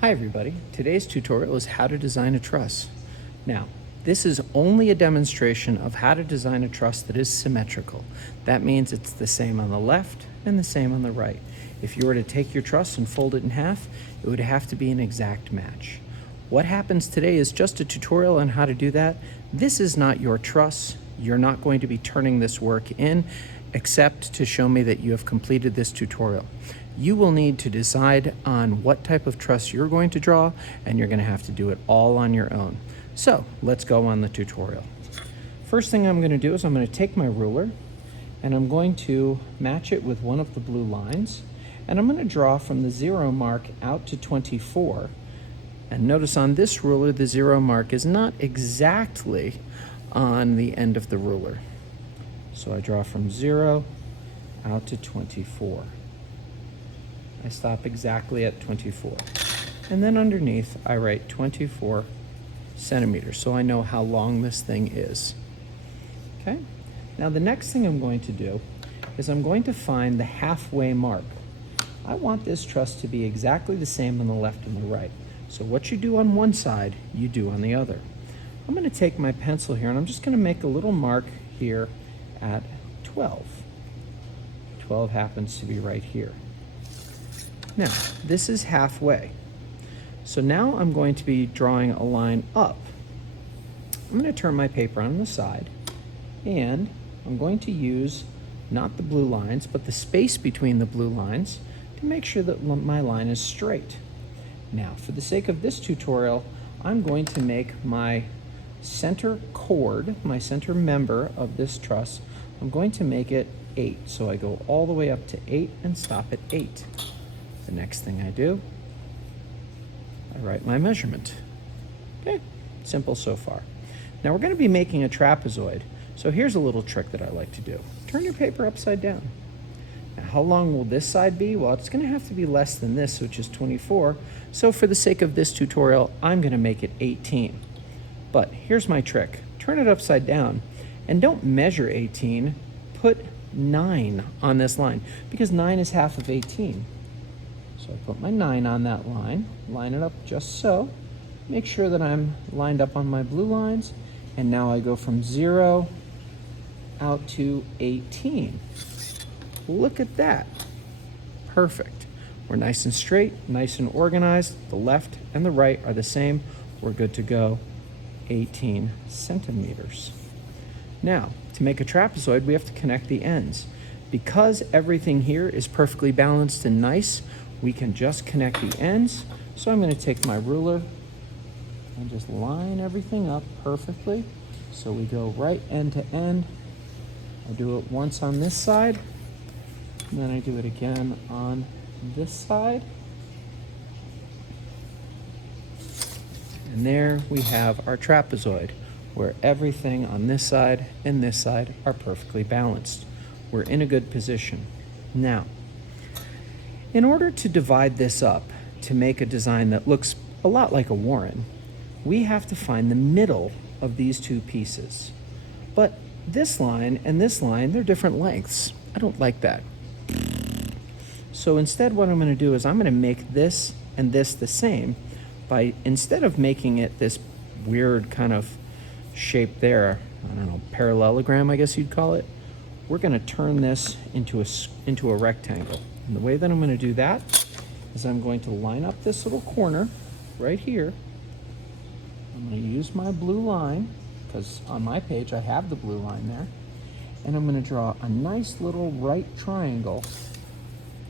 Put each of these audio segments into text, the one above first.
Hi everybody, today's tutorial is how to design a truss. Now, this is only a demonstration of how to design a truss that is symmetrical. That means it's the same on the left and the same on the right. If you were to take your truss and fold it in half, it would have to be an exact match. What happens today is just a tutorial on how to do that. This is not your truss. You're not going to be turning this work in except to show me that you have completed this tutorial. You will need to decide on what type of truss you're going to draw, and you're going to have to do it all on your own. So let's go on the tutorial. First thing I'm going to do is I'm going to take my ruler and I'm going to match it with one of the blue lines, and I'm going to draw from the 0 mark out to 24. And notice on this ruler the 0 mark is not exactly on the end of the ruler. So I draw from 0 out to 24. I stop exactly at 24. And then underneath, I write 24 centimeters, so I know how long this thing is. Okay? Now the next thing I'm going to do is I'm going to find the halfway mark. I want this truss to be exactly the same on the left and the right. So what you do on one side, you do on the other. I'm going to take my pencil here and I'm just going to make a little mark here at 12. 12 happens to be right here. Now, this is halfway. So now I'm going to be drawing a line up. I'm going to turn my paper on the side, and I'm going to use not the blue lines, but the space between the blue lines to make sure that my line is straight. Now, for the sake of this tutorial, I'm going to make my center chord, my center member of this truss, I'm going to make it 8. So I go all the way up to 8 and stop at 8. The next thing I do, I write my measurement. Okay, simple so far. Now we're going to be making a trapezoid. So here's a little trick that I like to do. Turn your paper upside down. Now how long will this side be? Well, it's going to have to be less than this, which is 24. So for the sake of this tutorial, I'm going to make it 18. But here's my trick. Turn it upside down and don't measure 18. Put 9 on this line because 9 is half of 18. So I put my 9 on that line, line it up just so, make sure that I'm lined up on my blue lines, and now I go from 0 out to 18. Look at that. Perfect. We're nice and straight, nice and organized. The left and the right are the same. We're good to go. 18 centimeters. Now, to make a trapezoid, we have to connect the ends. Because everything here is perfectly balanced and nice, we can just connect the ends. So I'm going to take my ruler and just line everything up perfectly. So we go right end to end. I do it once on this side, and then I do it again on this side. And there we have our trapezoid, where everything on this side and this side are perfectly balanced. We're in a good position. Now, in order to divide this up to make a design that looks a lot like a warren, we have to find the middle of these two pieces. But this line and this line, they're different lengths. I don't like that. So instead what I'm going to do is I'm going to make this and this the same by, instead of making it this weird kind of shape there, I don't know, parallelogram I guess you'd call it, we're going to turn this into a rectangle. And the way that I'm going to do that is I'm going to line up this little corner right here. I'm going to use my blue line, because on my page I have the blue line there. And I'm going to draw a nice little right triangle,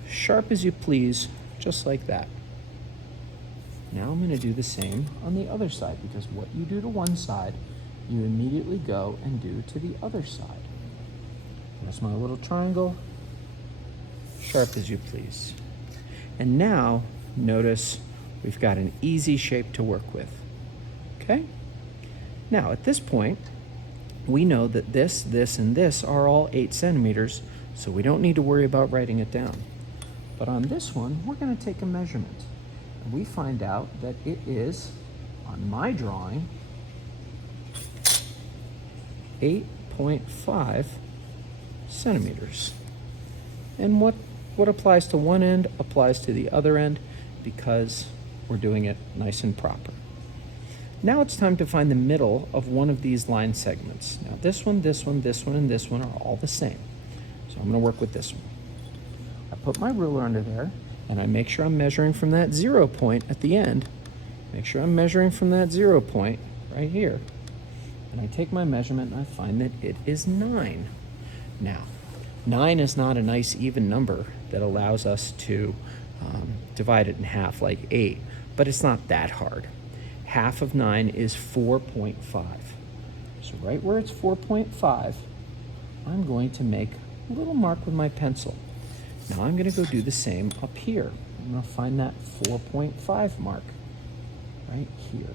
sharp as you please, just like that. Now I'm going to do the same on the other side, because what you do to one side, you immediately go and do to the other side. There's my little triangle, sharp as you please. And now, notice we've got an easy shape to work with. Okay? Now, at this point, we know that this, and this are all 8 centimeters, so we don't need to worry about writing it down. But on this one, we're going to take a measurement. And we find out that it is, on my drawing, 8.5 centimeters. And what applies to one end applies to the other end, because we're doing it nice and proper. Now it's time to find the middle of one of these line segments. Now this one, this one, this one, and this one are all the same. So I'm going to work with this one. I put my ruler under there, and I make sure I'm measuring from that 0 point at the end. Make sure I'm measuring from that 0 point right here. And I take my measurement and I find that it is 9. Now, 9 is not a nice even number that allows us to divide it in half like 8, but it's not that hard. Half of 9 is 4.5. So right where it's 4.5, I'm going to make a little mark with my pencil. Now I'm going to go do the same up here. I'm going to find that 4.5 mark right here.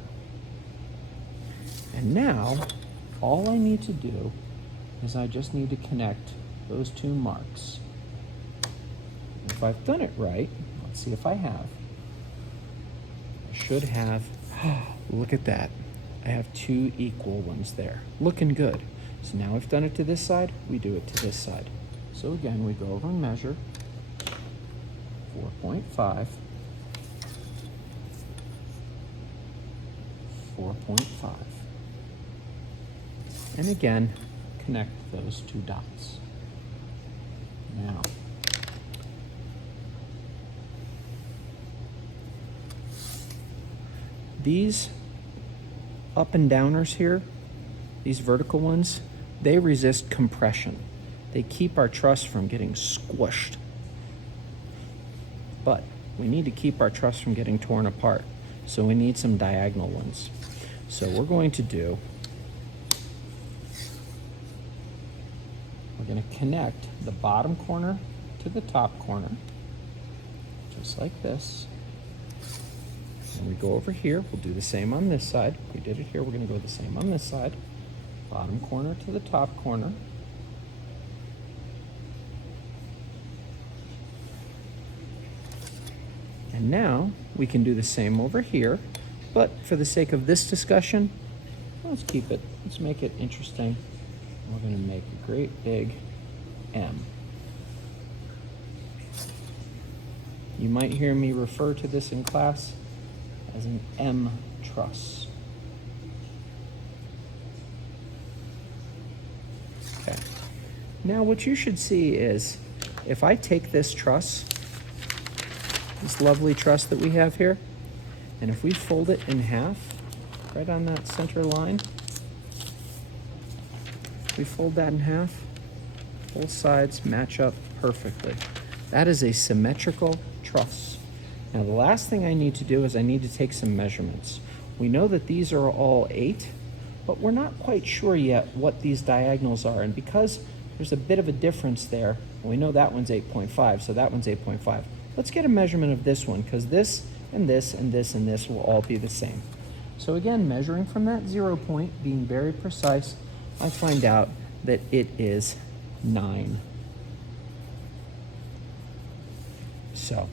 And now all I need to do is I just need to connect those two marks. If I've done it right, let's see if I have. I should have, look at that. I have two equal ones there. Looking good. So now I've done it to this side, we do it to this side. So again, we go over and measure 4.5, 4.5. And again, connect those two dots. Now, these up and downers here, these vertical ones, they resist compression. They keep our truss from getting squished. But we need to keep our truss from getting torn apart. So we need some diagonal ones. So we're going to do, we're going to connect the bottom corner to the top corner, just like this. And we go over here, we'll do the same on this side. We did it here, we're going to go the same on this side. Bottom corner to the top corner. And now we can do the same over here, but for the sake of this discussion, let's keep it, let's make it interesting. We're going to make a great big M. You might hear me refer to this in class as an M truss. Okay. Now what you should see is, if I take this truss, this lovely truss that we have here, and if we fold it in half, right on that center line, we fold that in half, both sides match up perfectly. That is a symmetrical truss. Now the last thing I need to do is I need to take some measurements. We know that these are all 8, but we're not quite sure yet what these diagonals are, and because there's a bit of a difference there, we know that one's 8.5, so that one's 8.5. Let's get a measurement of this one, because this and this and this and this will all be the same. So again, measuring from that 0 point, being very precise, I find out that it is 9. So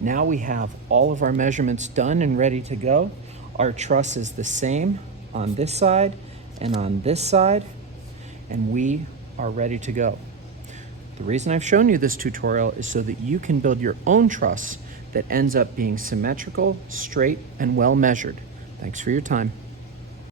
now we have all of our measurements done and ready to go. Our truss is the same on this side and on this side, and we are ready to go. The reason I've shown you this tutorial is so that you can build your own truss that ends up being symmetrical, straight, and well measured. Thanks for your time.